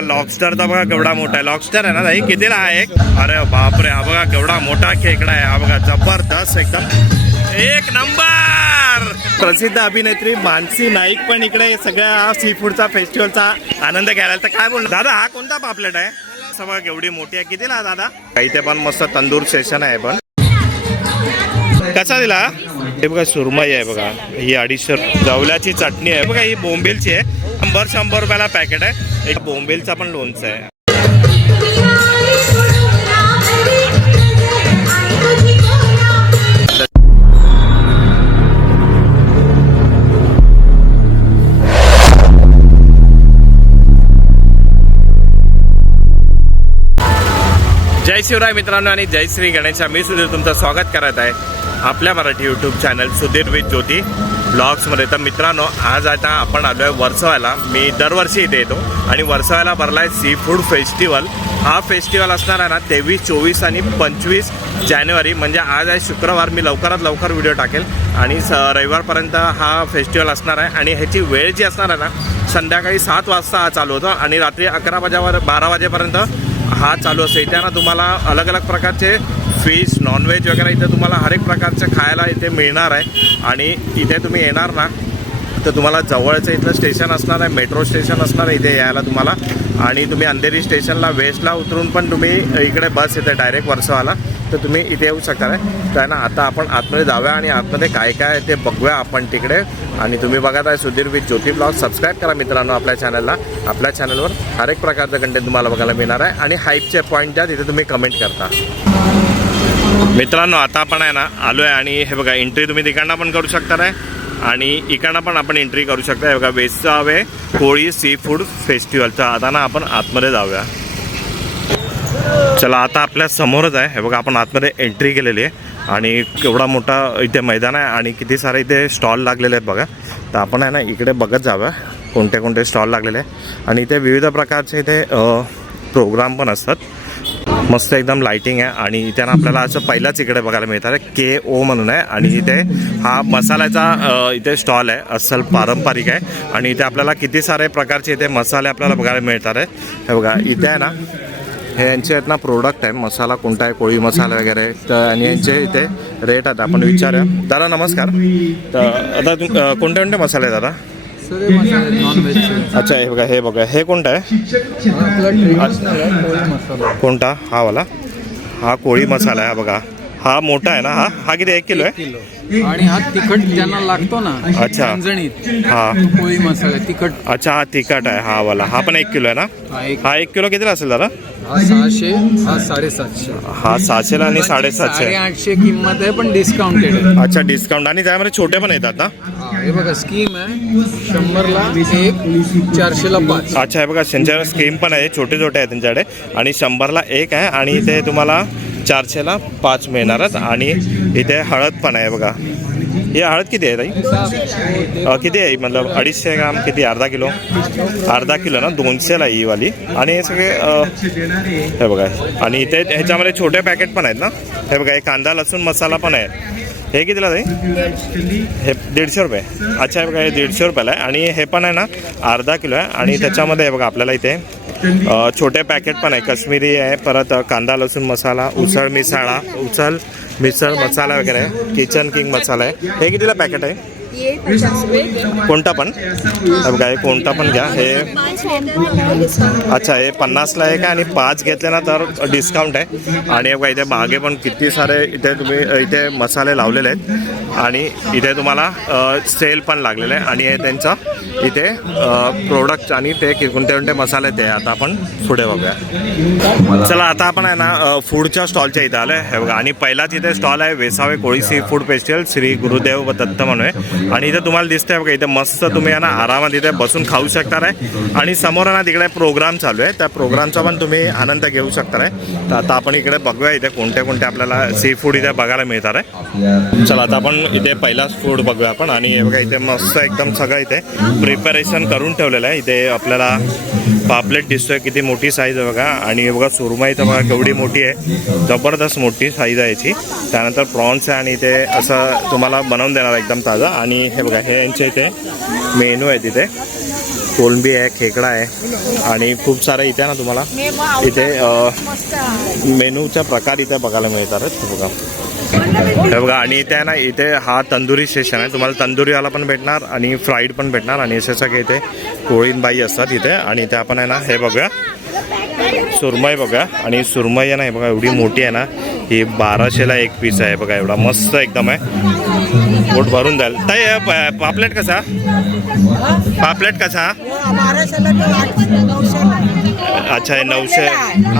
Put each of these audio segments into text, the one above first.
लॉबस्टरचा बघा केवढा मोठा आहे. लॉबस्टर आहे ना ताई, कितीला आहे एक? अरे बापरे, हा बघा केवढा मोठा खेकडा आहे. हा बघा जबरदस्त एकदम एक नंबर. प्रसिद्ध अभिनेत्री मानसी नाईक पण इकडे सगळ्या सी फूडचा फेस्टिवलचा आनंद घ्यायला. तर काय बोल दादा, हा कोणता पापलेट आहे? बघा केवढी मोठी आहे. कितीला दादा? इथे पण मस्त तंदूर सेशन आहे. पण कसा दिला? हे बघा सुरमई आहे बघा, ही 250. जवल्याची चटणी आहे बघा, ही बोंबीलची आहे. 100 रुपयाला पॅकेट आहे. एक बोंबीलचा पण लोणचं आहे. जय शिवराय मित्रांनो आणि जय श्री गणेशा. मी सुधीर तुमचं स्वागत करत आहे आपल्या Marathi YouTube channel Sudhir with Jyoti ब्लॉग्समध्ये. तर मित्रांनो, आज आता आपण आलो आहे वर्सोवाला. मी दरवर्षी इथे येतो आणि वर्सोवाला भरला आहे सी फूड फेस्टिवल. हा फेस्टिवल असणार आहे ना 23, 24 आणि 25 जानेवारी, म्हणजे आज आहे शुक्रवार. मी लवकरात लवकर व्हिडिओ टाकेल आणि रविवारपर्यंत हा फेस्टिवल असणार आहे. आणि ह्याची वेळ जी असणार आहे ना, संध्याकाळी 7 वाजता हा चालू होतो आणि रात्री 12 वाजेपर्यंत हा चालू असतो. इथे ना तुम्हाला अलग अलग प्रकारचे फिश, नॉनव्हेज वगैरे इथे तुम्हाला हर एक प्रकारचं खायला इथे मिळणार आहे. आणि इथे तुम्ही येणार ना तर तुम्हाला जवळचं इथलं स्टेशन असणार आहे, मेट्रो स्टेशन असणार आहे इथे यायला तुम्हाला. आणि तुम्ही अंधेरी स्टेशनला वेस्टला उतरून पण तुम्ही इकडे बस येते डायरेक्ट वर्सोवाला, तर तुम्ही इथे येऊ शकता. तर ना आता आपण आतमध्ये जाऊया आणि आतमध्ये काय काय ते बघूया आपण तिकडे. आणि तुम्ही बघत आहे Sudhir with Jyoti blog. Subscribe करा मित्रांनो आपल्या चॅनलला. आपल्या चॅनलवर हर एक प्रकारचं कंटेंट तुम्हाला बघायला मिळणार आहे. आणि हाईपचे पॉईंट द्या, तिथे तुम्ही कमेंट करता. मित्रांनो, आता आपण आहे ना आलो आहे आणि हे बघा एंट्री तुम्ही तिकडनं पण करू शकता आहे आणि इकडनं पण आपण एंट्री करू शकता. हे बघा वेसावे कोळी सी फूड फेस्टिवलचा. आता ना आपण आतमध्ये जाऊया. चला, आता आपल्या समोरच आहे. हे बघा आपण आतमध्ये एंट्री केलेली आहे आणि केवढा मोठा इथे मैदान आहे आणि किती सारे इथे स्टॉल लागलेले आहेत बघा. तर आपण आहे ना इकडे बघत जाऊया कोणते कोणते स्टॉल लागलेले आहे. आणि इथे विविध प्रकारचे इथे प्रोग्राम पण असतात. मस्त एकदम लाइटिंग आहे. आणि इथे ना आपल्याला असं पहिलाच इकडे बघायला मिळतं आहे KO म्हणून आहे. आणि इथे हा मसाल्याचा इथे स्टॉल आहे, अस्सल पारंपरिक आहे. आणि इथे आपल्याला किती सारे प्रकारचे इथे मसाले आपल्याला बघायला मिळतात आहे. हे बघा इथे आहे ना, हे यांचे आहेत ना प्रोडक्ट आहे. मसाला कोणता आहे, कोळी मसाला वगैरे. तर आणि यांचे इथे रेट आहेत. आपण विचारूया. दादा नमस्कार. तर आता कोणते कोणते मसाले आहेत दादा? अच्छा, हे बघा हे कोणता आहे? कोणता? हा वाला, हा कोळी मसाला आहे. हा बघा, हा मोठा आहे ना. हा किती 1 किलो आहे? आणि हा तिखट ज्यांना लागतो ना, अच्छा, हा कोळी मसाला तिखट. अच्छा, हा तिखट आहे हा वाला. हा पण 1 किलो आहे ना? हा 1 किलो कितीला असेल दादा? हा 600, हा 750. हा 600ला आणि 750. 850 किंमत आहे पण डिस्काउंटेड आहे. अच्छा, डिस्काउंट. आणि त्यामध्ये छोटे पण येतात ना? हे बघा स्कीम आहे, 100ला 1, 400ला 5. अच्छा, हे बघा त्यांच्याकडे स्कीम पण आहे, छोटे छोटे आहे त्यांच्याकडे. आणि 100ला 1 आहे आणि इथे तुम्हाला 400ला 5 मिळणारच. आणि इथे हळद पण आहे बघा. ही हळद किती आहे ताई? किती आहे मतलब 250 ग्राम? किती? अर्धा किलो ना? 200ला ही वाली. आणि हे सगळे हे बघा. आणि इथे ह्याच्यामध्ये छोटे पॅकेट पण आहेत ना. हे बघा, हे कांदा लसूण मसाला पण आहे. हे कितीला ताई? हे 150 रुपये. अच्छा, हे बघा हे 150 रुपयाला आहे. आणि हे पण आहे ना अर्धा किलो आहे. आणि त्याच्यामध्ये हे बघा आपल्याला इथे छोटे पॅकेट पण आहे. काश्मीरी आहे, परत कांदा लसूण मसाला, उसळ मिसळ मसाला वगैरे, किचन किंग मसाला आहे. हे कितीला पॅकेट आहे? कोणता पण? बघा हे कोणता पण घ्या. हे अच्छा, हे 50ला आहे का? आणि 5 घेतले ना तर डिस्काउंट आहे. आणि बघा इथे मागे पण किती सारे इथे तुम्ही इथे मसाले लावलेले आहेत. आणि इथे तुम्हाला सेल पण लागलेलं आहे. आणि हे त्यांचा इथे प्रोडक्ट आणि ते कोणते कोणते मसाले ते आता आपण पुढे बघूया. चला, आता आपण आहे ना फूडच्या स्टॉलच्या इथं आलो आहे. हे बघा, आणि पहिलाच इथे स्टॉल आहे Vesave Koli sea food festival Shri Gurudev व दत्त म्हणून आहे. आणि इथे तुम्हाला दिसतंय बघा, इथे मस्त तुम्ही आहे ना आरामात इथे बसून खाऊ शकता आहे. आणि समोर ना तिकडे प्रोग्राम चालू आहे, त्या प्रोग्रामचा पण तुम्ही आनंद घेऊ शकता आहे. तर आता आपण इकडे बघूया इथे कोणते कोणते आपल्याला सी फूड इथे बघायला मिळतात आहे. चला, आता आपण इथे पहिलाच फूड बघूया आपण. आणि हे बघा इथे मस्त एकदम सगळं इथे प्रिपरेशन करून ठेवलेलं आहे. इथे आपल्याला पापलेट दिसतोय, किती मोठी साईज आहे बघा. आणि हे बघा सुरमईचं बघा केवढी मोठी आहे, जबरदस्त मोठी साईज आहे याची. त्यानंतर प्रॉन्स आहे आणि इथे असं तुम्हाला बनवून देणार एकदम ताजा. आणि हे बघा हे यांचे इथे मेनू आहे तिथे. कोलंबी आहे, खेकडा आहे आणि खूप सारं इथे ना तुम्हाला इथे मेनूचा प्रकार इथे बघायला मिळतात हे बघा. हे बघा आणि इथे आहे ना इथे हा तंदुरी सेशन आहे. तुम्हाला तंदुरीवाला पण भेटणार आणि फ्राईड पण भेटणार आणि असे सगळे इथे कोळीनबाई असतात इथे. आणि इथे आपण आहे ना हे बघा सुरमई बघा. आणि सुरमई आहे ना हे बघा एवढी मोठी आहे ना, ही 1200ला एक पीस आहे बघा. एवढा मस्त एकदम आहे, पोट भरून जाईल. ताई पापलेट कसा, पापलेट कसा? अच्छा हे 900.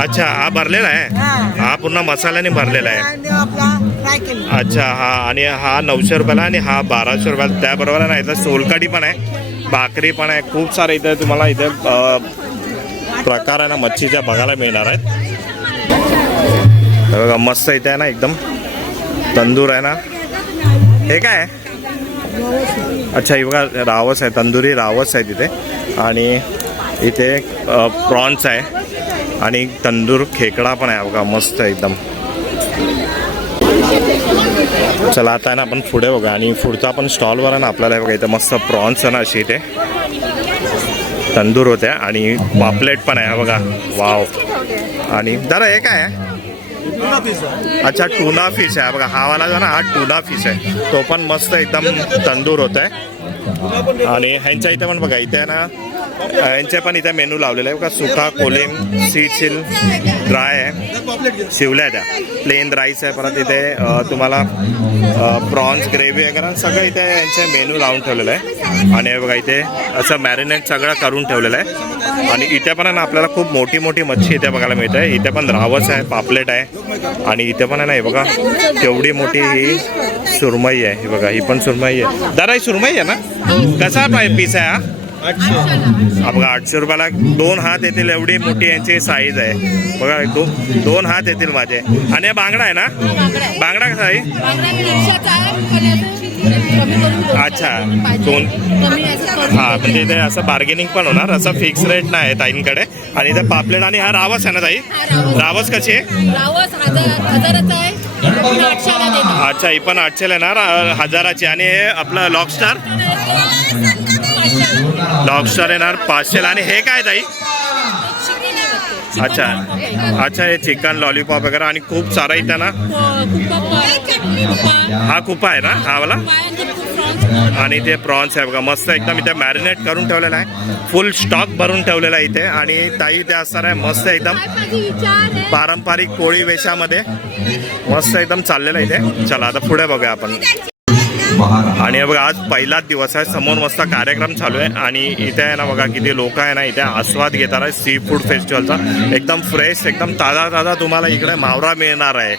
अच्छा हा भरलेला आहे, हा पूर्ण मसाल्याने भरलेला आहे. अच्छा हा आणि हा 900 रुपयाला आणि हा 1200 रुपयाला. त्याबरोबर आहे ना इथं सोलकढी पण आहे, भाकरी पण आहे. खूप सारे इथे तुम्हाला इथे प्रकार आहे ना मच्छीच्या बघायला मिळणार आहेत. हे बघा मस्त इथे आहे ना एकदम तंदूर आहे ना. हे काय आहे? अच्छा हे बघा रावस आहे, तंदुरी रावस आहे तिथे. आणि इथे प्रॉन्स आहे आणि तंदूर खेकडा पण आहे बघा मस्त एकदम. चला आता आहे ना आपण पुढे बघा. आणि पुढचा आपण स्टॉलवर आहे ना आपल्याला बघा इथं मस्त प्रॉन्स आहे ना अशी इथे तंदूर होत्या आणि पापलेट पण आहे बघा. वाव. आणि दादा हे काय आहे? अच्छा टुना फिश आहे बघा. हा वाला जो ना हा टुना फिश आहे, तो पण मस्त एकदम तंदूर होत आहे. आणि ह्यांच्या इथे पण बघा इथे आहे ना यांचे पण इथे मेनू लावलेला आहे बघा. सुका कोलिम, सी चिल, ड्राय आहे, शिवल्या त्या प्लेन राईस आहे. परत इथे तुम्हाला प्रॉन्स ग्रेव्ही वगैरे सगळं इथे यांचे मेनू लावून ठेवलेलं आहे. आणि हे बघा इथे असं मॅरिनेट सगळं करून ठेवलेलं आहे. आणि इथे पण आहे ना आपल्याला खूप मोठी मोठी मच्छी इथे बघायला मिळते आहे. इथे पण रावस आहे, पापलेट आहे आणि इथे पण आहे ना हे बघा केवढी मोठी ही सुरमई आहे. ही बघा ही पण सुरमई आहे. दादा ही सुरमई आहे ना, कसा पीस आहे हा? बघा 800 रुपयाला 2 हात येतील एवढी मोठी यांची साईज आहे बघा. 2 हात येतील माझे. आणि बांगडा आहे ना, बांगडा कसा आहे? अच्छा 2. हा म्हणजे इथे असं बार्गेनिंग पण होणार, असं फिक्स रेट नाही आहे ताईंकडे. आणि इथे पापलेट आणि हा रावस आहे ना ताई, रावस कशी आहे? अच्छा ही पण 800 येणार 1000ची. आणि हे आपलं लॉबस्टर, लॉबस्टर येणार 500ला. आणि हे काय ताई? अच्छा अच्छा हे चिकन लॉलीपॉप वगैरे आणि खूप सारा इथं ना. हा कुपा आहे ना हा वाला. आणि ते प्रॉन्स आहे बघा मस्त एकदम इथे मॅरिनेट करून ठेवलेला आहे, फुल स्टॉक भरून ठेवलेला आहे इथे. आणि ताई इथे असणार आहे मस्त एकदम पारंपरिक कोळी वेशामध्ये मस्त एकदम चाललेलं आहे इथे. चला आता पुढे बघूया आपण. आणि बघा आज पहिलाच दिवस आहे, समोर मस्त कार्यक्रम चालू आहे. आणि इथे आहे ना बघा किती लोक आहे ना इथे आस्वाद घेतात आहे सी फूड फेस्टिवलचा. एकदम फ्रेश एकदम ताजा ताजा तुम्हाला इकडे मावरा मिळणार आहे.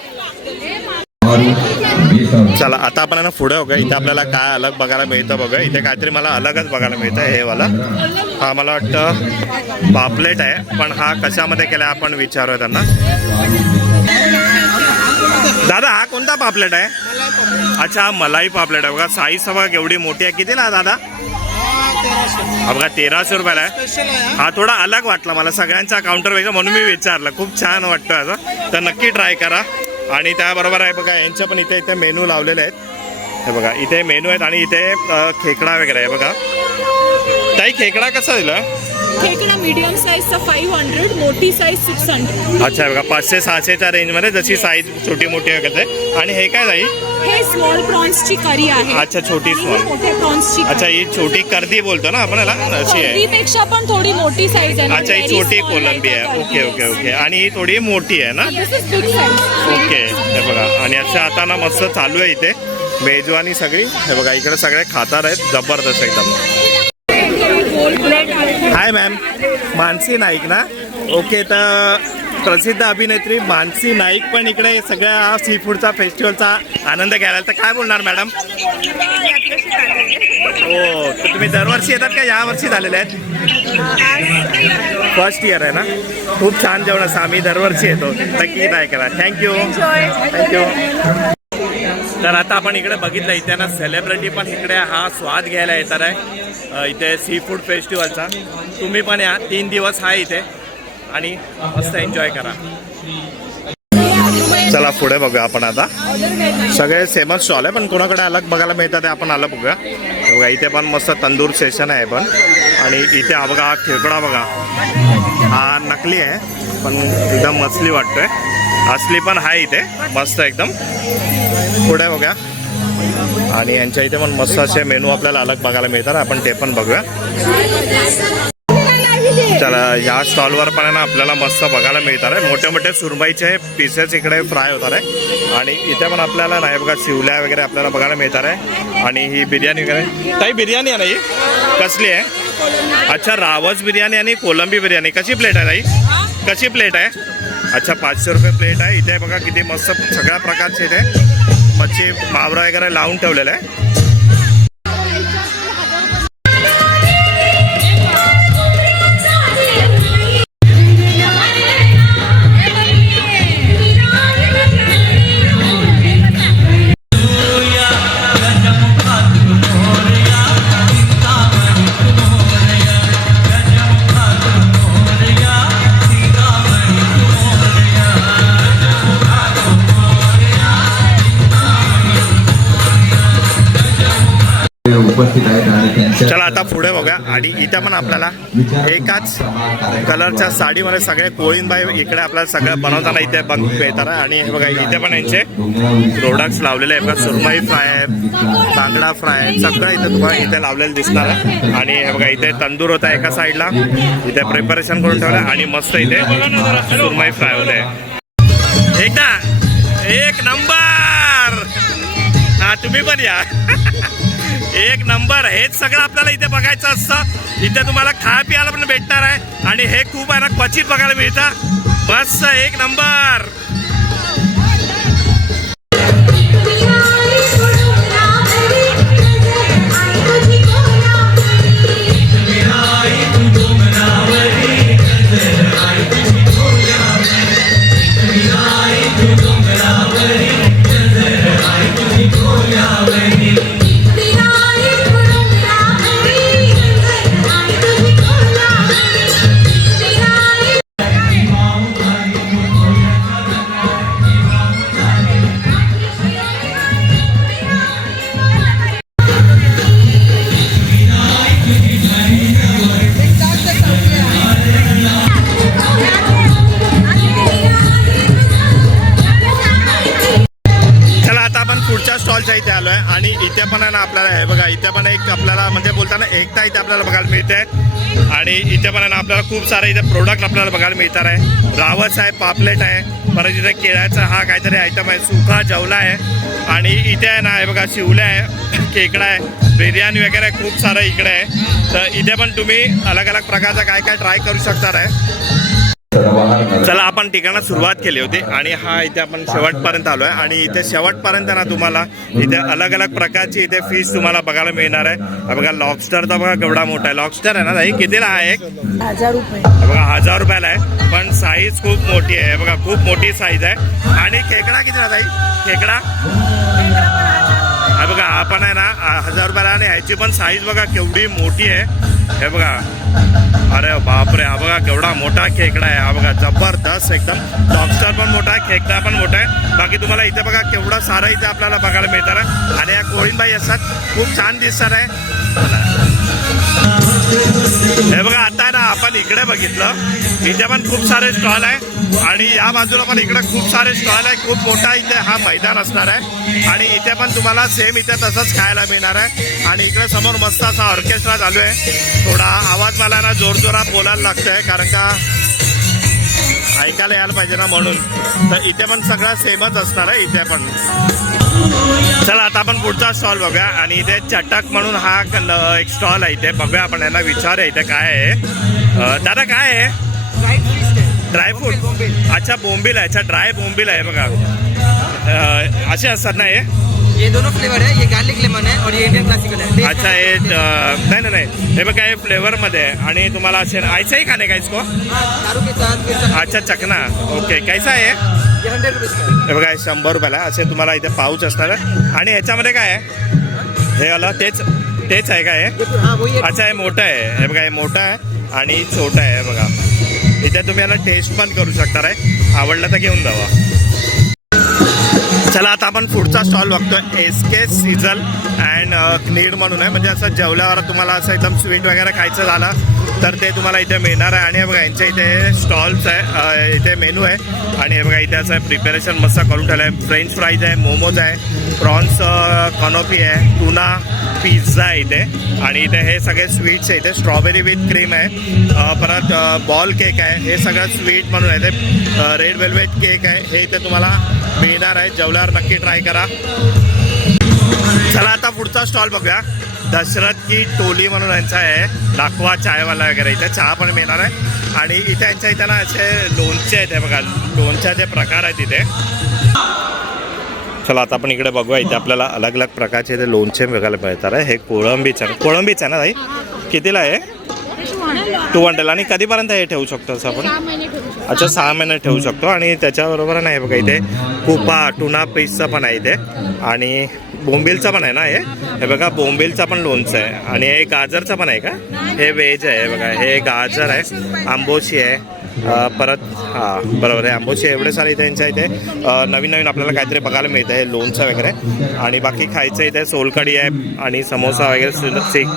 चला आता आपण ना पुढे बघा इथे आपल्याला काय अलग बघायला मिळतं बघा. इथे काहीतरी मला अलगच बघायला मिळतं हे वाला. हा मला वाटतं पापलेट आहे, पण हा कशामध्ये केला आपण विचारूया त्यांना. दादा हा कोणता पापलेट आहे? अच्छा मलाई पापलेट आहे बघा. साईज बघा केवढी मोठी आहे. कितीला दादा? हा बघा 1300 रुपयाला आहे. हा थोडा अलग वाटला मला सगळ्यांच्या काउंटरपेक्षा, म्हणून मी विचारलं. खूप छान वाटतं असं, तर नक्की ट्राय करा. आणि त्याबरोबर आहे बघा यांच्या पण इथे इथे मेनू लावलेले आहेत. हे बघा इथे मेनू आहेत आणि इथे खेकडा वगैरे आहे बघा. ताई खेकडा कसा दिला? खेकडा मीडियम साईजचा 500, मोठी साईज 600. अच्छा बघा 500-600च्या रेंजमध्ये जशी साईज छोटी मोठी वगैरे. आणि हे काय ताई? हे स्मॉल प्रॉन्सची करी आहे. अच्छा छोटी स्मॉल. मोठ्या प्रॉन्सची. अच्छा ही छोटी कर्दी बोलतो ना आपण याला, अशी आहे. कर्दीपेक्षा पण थोडी मोठी साईज आहे. अच्छा ही छोटी कोलंबी आहे. Okay okay okay. आणि ही थोडी मोठी आहे ना. दिस इज बिग साईज. ओके हे बघा. आणि अच्छा आता ना मस्त चालू आहे इथे मेजवानी सगळी. हे बघा इकडे सगळे खातात आहेत जबरदस्त एकदम. हाय मॅम, मानसी नाईक ना. ओके तर प्रसिद्ध अभिनेत्री मानसी नाईक पण इकडे सगळ्या सी फूडचा फेस्टिवलचा आनंद घ्यायला. तर काय बोलणार मॅडम? हो तर तुम्ही दरवर्षी येतात का या वर्षी झालेले आहेत? फर्स्ट इयर आहे ना. खूप छान जेवण असं, आम्ही दरवर्षी येतो. नक्की ट्राय करा. Thank you thank you. तर आता आपण इकडे बघितलं इथे ना सेलिब्रिटी पण इकडे हा स्वाद घ्यायला येतात आहे इथे सी फूड फेस्टिवलचा. तुम्ही पण या, 3 दिवस आहे इथे आणि मस्त एन्जॉय करा. चला पुढे बघूया आपण. आता सगळे सेमच स्टॉल आहे पण कोणाकडे अलग बघायला मिळतात ते आपण आलं बघूया. हे बघा इथे पण मस्त तंदूर सेशन आहे पण. आणि इथे हा बघा हा खेकडा बघा, हा नकली आहे पण एकदम मछली वाटतोय. असली पण आहे इथे मस्त एकदम. पुढे बघा आणि यांच्या इथे पण मस्त असे मेनू आपल्याला अलग बघायला मिळतात, आपण ते पण बघूया. चला या स्टॉलवर पण आहे ना आपल्याला मस्त बघायला मिळतात आहे. मोठे मोठे सुरमईचे पीसेस इकडे फ्राय होतात आहे. आणि इथे पण आपल्याला नाही बघा शिवल्या वगैरे आपल्याला बघायला मिळतात आहे. आणि ही बिर्याणी वगैरे काही बिर्याणी आहे ना, ही कसली आहे? अच्छा, रावस बिर्याणी आणि कोलंबी बिर्याणी. कशी प्लेट आहे ताई? कशी प्लेट आहे? अच्छा 500 रुपये प्लेट आहे. इथे बघा किती मस्त सगळ्या प्रकारचे इथे मच्छी मावरा वगैरे लावून ठेवलेलं आहे. उपस्थित आहेत आणि त्यांच्या चला आता पुढे बघा. आणि इथे पण आपल्याला एकाच कलरच्या साडीमध्ये सगळे कोळींबाई इकडे आपल्याला सगळं बनवताना इथे मिळतात. आणि हे बघा इथे पण यांचे प्रोडक्ट्स लावलेले आहेत बघा. सुरमई फ्राय आहे, बांगडा फ्राय आहे, सगळं इथे तुम्हाला इथे लावलेलं दिसणार आहे. आणि हे बघा इथे तंदूर होता एका साईडला, इथे प्रिपरेशन करून ठेवलं आणि मस्त इथे सुरमई फ्राय होते. एकदा एक नंबर. हा तुम्ही पण या. एक नंबर. हेच सगळं आपल्याला इथे बघायचं असतं. इथे तुम्हाला खाया पियाला पण भेटणार आहे आणि हे खूप आहे ना क्वचित बघायला मिळतं. बस एक नंबर. स्टॉलच्या इथे आलोय आणि इथे पण आहे ना आपल्याला हे बघा इथे पण एक आपल्याला म्हणजे बोलताना एकता इथे आपल्याला बघायला मिळते. आणि इथे पण आहे ना आपल्याला खूप सारे इथे प्रोडक्ट आपल्याला बघायला मिळतात आहे. रावस आहे, पापलेट आहे, परत इथे केळ्याचा हा काहीतरी आयटम आहे, सुका जेवला आहे. आणि इथे आहे ना हे बघा शिवल्या आहे, खेकडा आहे, बिर्याणी वगैरे खूप सारं इकडे आहे. तर इथे पण तुम्ही अलग अलग प्रकारचा काय काय ट्राय करू शकता आहे. चला आपण ठिकाणा सुरुवात केली होती आणि हा इथे आपण शेवटपर्यंत आलोय. आणि इथे शेवटपर्यंत ना तुम्हाला इथे अलग अलग प्रकारची इथे फिश तुम्हाला बघायला मिळणार आहे. बघा लॉबस्टरचा बघा केवढा मोठा आहे. लॉबस्टर आहे ना ताई, कितीला आहे? 1000 रुपये. बघा 1000 रुपयाला आहे, पण साईज खूप मोठी आहे. बघा खूप मोठी साईज आहे. आणि खेकडा कितीला ताई? खेकडा हा बघा हा पण आहे ना 1000 रुपयाला. आणि ह्याची पण साईज बघा केवढी मोठी आहे. हे बघा, अरे बापरे, हा बघा केवढा मोठा खेकडा आहे. हा बघा जबरदस्त एकदम. लॉबस्टर पण मोठा आहे, खेकडा पण मोठा आहे. बाकी तुम्हाला इथे बघा केवढं सारं इथे आपल्याला बघायला मिळणार आहे. आणि या कोळींबाई असतात, खूप छान दिसतात आहे. हे बघा आता आहे ना आपण इकडे बघितलं, इथे पण खूप सारे स्टॉल आहे. आणि या बाजूला पण इकडे खूप सारे स्टॉल आहे. खूप मोठा इथे हा मैदान असणार आहे. आणि इथे पण तुम्हाला सेम इथे तसंच खायला मिळणार आहे. आणि इकडे समोर मस्त असा ऑर्केस्ट्रा चालू आहे. थोडा आवाज मला ना जोरजोरात बोलायला लागतोय, कारण का ऐकायला यायला पाहिजे ना म्हणून. तर इथे पण सगळं सेमच असणार आहे इथे पण. चला आता आपण पुढचा स्टॉल बघूया. आणि इथे चटक म्हणून हा एक स्टॉल आहे. इथे बघूया आपण यांना विचारूया इथे काय आहे. दादा काय आहे? ड्रायफ्रूट. अच्छा बोंबील आहे. अच्छा ड्राय बोंबील आहे बघा. असे असतात ना हे? ये दोनों फ्लेवर है, ये गार्लिक लेमन है और ये इंडियन क्लासिकल है. अच्छा हे नाही हे बघा हे फ्लेवर मध्ये आहे. आणि तुम्हाला असे ऐसा ही खाने का इसको? दारू के साथ. अच्छा चकना. ओके कैसा आहे? ये 100 रुपीज का. हे बघा 100 रुपयाला असे तुम्हाला इथे पाऊच असणार आहे. आणि ह्याच्यामध्ये काय आहे? हे आलं तेच आहे का हे? हाँ वही है. अच्छा हे मोठं आहे. हे बघा हे मोठं आहे आणि छोटं आहे बघा. इथे तुम्ही याला टेस्ट पण करू शकता रे. आवडलं तर घेऊन जावा. चला आता आपण पुढचा स्टॉल बघतोय S K sizzle and need म्हणून आहे. म्हणजे असं जेवल्यावर तुम्हाला असं एकदम स्वीट वगैरे खायचं झालं तर ते तुम्हाला इथे मिळणार आहे. आणि हे बघा यांच्या इथे स्टॉल्स आहे, इथे मेनू आहे. आणि हे बघा इथे असं प्रिपेरेशन मस्त करून ठेवलं आहे. फ्रेंच फ्राईज आहे, मोमोज आहे, प्रॉन्स कॉनोपी आहे, टुना पिझ्झा आहे इथे. आणि इथे हे सगळे स्वीट्स आहे. इथे स्ट्रॉबेरी विथ क्रीम आहे, परत बॉल केक आहे. हे सगळं स्वीट म्हणून आहे. ते रेड वेल्वेट केक आहे, हे इथे तुम्हाला मिळणार आहे. जेवल्यावर नक्की ट्राय करा. चला आता पुढचा स्टॉल बघूया. दशरथ की टोली म्हणून यांचा आहे, दाखवा चायवाला वगैरे. इथे चहा पण मिळणार आहे. आणि इथे यांच्या इथे ना असे लोणचे आहेत, हे बघा लोणच्याचे प्रकार आहेत इथे. चला आता आपण इकडे बघूया. इथे आपल्याला अलग अलग प्रकारचे इथे लोणचे बघायला मिळतात आहे. हे कोळंबीचं आहे ना ताई? कितीला आहे? 200. आणि कधीपर्यंत हे ठेवू शकतो असं आपण? अच्छा 6 महिने ठेवू शकतो. आणि त्याच्याबरोबर नाही बघा इथे कुपा टुना पीसचं पण आहे इथे. आणि बोंबिलचं पण आहे ना हे बघा बोंबिलचं पण लोणचं आहे. आणि हे गाजरचं पण आहे का? हे व्हेज आहे बघा. हे गाजर आहे, आंबोशी आहे, परत हां बरोबर आहे आंबोशी. एवढे सारे इथे यांच्या इथे नवीन नवीन आपल्याला काहीतरी बघायला मिळतं आहे लोणचं वगैरे. आणि बाकी खायचं इथे सोलकढी आहे आणि समोसा वगैरे,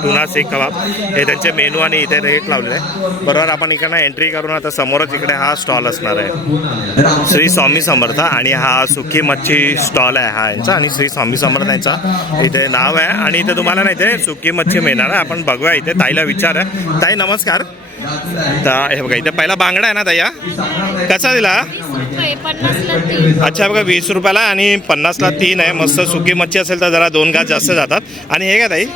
टुना सीख कबाब हे त्यांचे मेनू. आणि इथे रेट लावलेले आहे बरोबर. आपण इकडनं एंट्री करून आता समोरच इकडे हा स्टॉल असणार आहे, श्री स्वामी समर्थ. आणि हा सुकी मच्छी स्टॉल आहे हा यांचा. आणि श्री स्वामी समर्थ यांचा इथे नाव आहे. आणि इथे तुम्हाला ना इथे सुकी मच्छी मिळणार आहे. आपण बघूया इथे. ताईला विचार ताई नमस्कार. तर हे बघा इथे पहिला बांगडा आहे ना ताई, कसा दिला? अच्छा बघा 20 रुपयाला आणि 50ला 3 आहे. मस्त सुकी मच्छी असेल तर जरा 2 घास जास्त जातात. आणि हे काय ताई?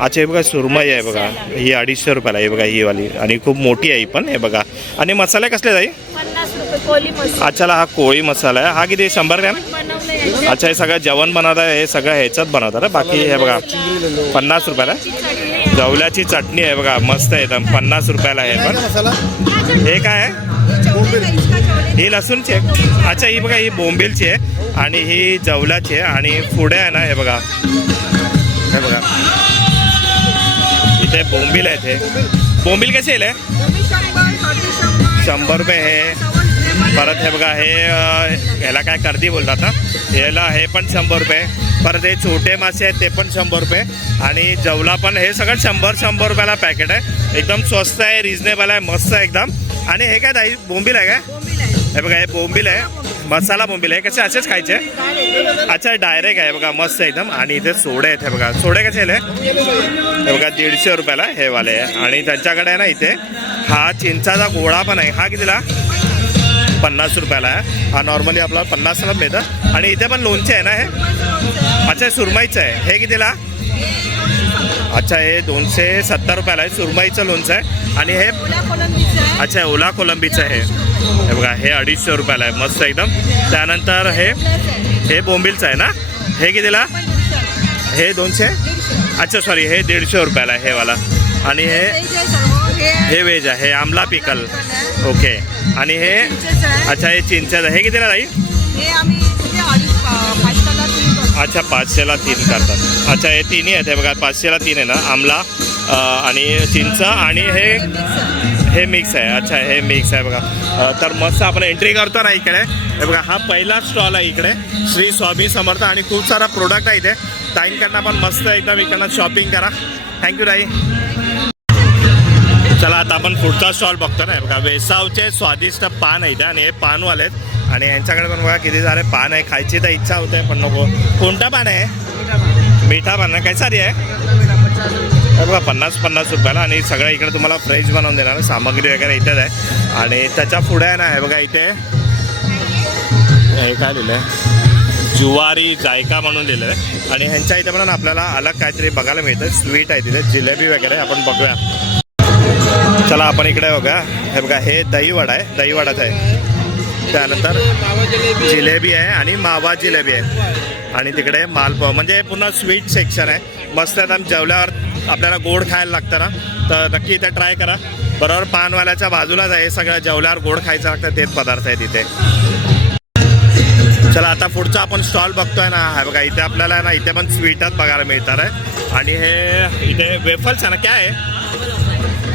अच्छा हे बघा सुरमई आहे बघा, ही 250 रुपयाला आहे बघा ही वाली. आणि खूप मोठी आहे ही पण. हे बघा. आणि मसाले कसले ताई? 50 रुपये. अच्छा हा कोळी मसाला आहे. हा किती 100 ग्रॅम? अच्छा हे सगळं जेवण बनवत आहे, हे सगळं ह्याच्यात बनवतात. बाकी हे बघा 50 रुपयाला. जवल्याची चटणी आहे बघा मस्त आहे एकदम, 50 रुपयाला आहे. पण हे काय आहे? ही लसूणची आहे. अच्छा ही बघा ही बोंबिलची आहे आणि ही जवल्याची आहे. आणि पुढे आहे ना हे बघा, हे बघा इथे बोंबील आहेत. हे बोंबील कसे येईल? 100 रुपये हे. परत हे बघा हे ह्याला काय कर्दी बोलतात ना, याला हे पण 100 रुपये. परत हे छोटे मासे आहेत ते पण 100 रुपये. आणि जवला पण हे सगळं 100 रुपयाला पॅकेट आहे. एकदम स्वस्त आहे, रिजनेबल आहे, मस्त आहे एकदम. आणि हे काय ताई बोंबील आहे काय? हे बघा हे बोंबील आहे, मसाला बोंबील आहे. कसे असेच खायचे? अच्छा डायरेक्ट आहे बघा मस्त एकदम. आणि इथे सोडे आहेत, हे बघा सोडे कसे आहे? हे बघा 150 रुपयाला हे वाले आहे. आणि त्यांच्याकडे आहे ना इथे हा चिंचाचा गोळा पण आहे. हा कितीला? 50 रुपयाला आहे. हा नॉर्मली आपला 50ला मिळतं. आणि इथे पण लोणचे आहे ना हे? अच्छा सुरमईचं आहे. हे कितीला? अच्छा हे 270 रुपयाला आहे, सुरमईचं लोणचं आहे. आणि हे अच्छा ओला कोलंबीचं आहे. हे बघा हे 250 रुपयाला आहे, मस्त एकदम. त्यानंतर हे बोंबिलचं आहे ना, हे कितीला? हे 200. अच्छा सॉरी हे 150 रुपयाला आहे हे वाला. आणि हे व्हेज आहे, हे आमला पिकल. ओके. आणि हे अच्छा हे चिंचेचं, हे कितीला राहील? अच्छा 500ला 3 करतात. अच्छा हे तिन्ही आहेत हे बघा 500ला 3 आहे ना, आमला आणि चिंच. आणि हे मिक्स आहे. अच्छा हे मिक्स आहे बघा. तर मस्त आपण एंट्री करतो ना इकडे. हे बघा हा पहिला स्टॉल आहे इकडे, श्री स्वामी समर्थ. आणि खूप सारा प्रोडक्ट आहे इथे. ताईंकडनं पण मस्त एकदम इकडनं शॉपिंग करा. थँक्यू ताई. चला आता आपण पुढचा स्टॉल बघतो ना. बघा वेसावचे स्वादिष्ट पान आहे इथे. आणि हे पानवाले आहेत. आणि यांच्याकडे पण बघा किती सारे पान आहे. खायची तर इच्छा होते पण नको. कोणता पान आहे? मीठा पान आहे. काय सारी आहे? हे बघा 50 रुपयाला. आणि सगळं इकडे तुम्हाला फ्रेश बनवून देणार सामग्री वगैरे इथेच आहे. आणि त्याच्या पुढे आहे ना हे बघा इथे हे काय लिहिलं आहे? जुवारी जायका म्हणून लिहिलं आहे. आणि ह्यांच्या इथे पण आपल्याला अलग काहीतरी बघायला मिळतं. स्वीट आहे तिथे, जिलेबी वगैरे. आपण बघूया. चला आपण इकडे बघा. हे बघा हे दहीवडा आहे, दहीवडाच आहे. त्यानंतर जिलेबी आहे आणि मावा जिलेबी आहे. आणि तिकडे मालपाव म्हणजे पूर्ण स्वीट सेक्शन आहे. मस्त एकदम. जेवल्यावर आपल्याला गोड खायला लागतं ना, तर नक्की इथे ट्राय करा. बरोबर पानवाल्याच्या बाजूलाच आहे सगळं. जेवल्यावर गोड खायचं लागतं तेच पदार्थ आहे तिथे. चला आता पुढचा आपण स्टॉल बघतोय ना. हा बघा इथे आपल्याला ना इथे पण स्वीटच बघायला मिळतात आहे. आणि हे इथे वेफल्स आहे ना, काय आहे?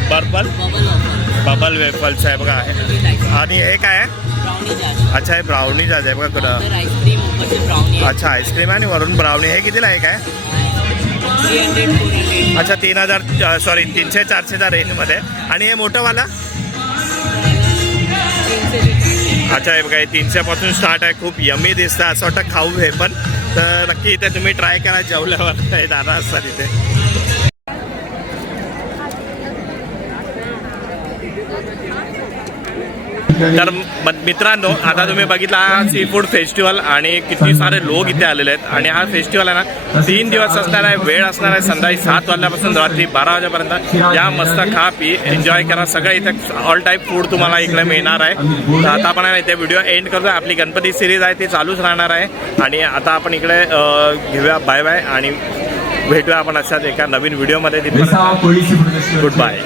पर्पल बबल वेफल्स आहे बघा. आणि हे काय आहे? अच्छा हे ब्राउनी जाज आहे बघा कुठं. आईस्क्रीम ऊपर ब्राउनी अच्छा आईस्क्रीम आणि वरून ब्राउनी. हे कितीला आहे काय? 300 अच्छा 3000 सॉरी 300-400च्या रेंजमध्ये. आणि हे मोठंवाला? अच्छा हे बघा हे 300 पासून स्टार्ट आहे. खूप यमी दिसतं असं वाटतं खाऊ हे पण. तर नक्की इथे तुम्ही ट्राय करा जेवल्यावर. हे दादा असतात इथे. तर मित्रांनो आता तुम्ही बघितला हा सी फूड फेस्टिवल आणि किती सारे लोक इथे आलेले आहेत. आणि हा फेस्टिवल आहे ना 3 दिवस असणार आहे. वेळ असणार आहे संध्याकाळी 7 वाजल्यापासून रात्री 12 वाजेपर्यंत. या मस्त खा पी एन्जॉय करा. सगळं इथे ऑल टाईप फूड तुम्हाला इकडे मिळणार आहे. तर आता आपण इथे व्हिडिओ एंड करतोय. आपली गणपती सिरीज आहे ती चालूच राहणार आहे. आणि आता आपण इकडे घेऊया बाय बाय आणि भेटूया आपण अशाच एका नवीन व्हिडिओमध्ये. Good bye.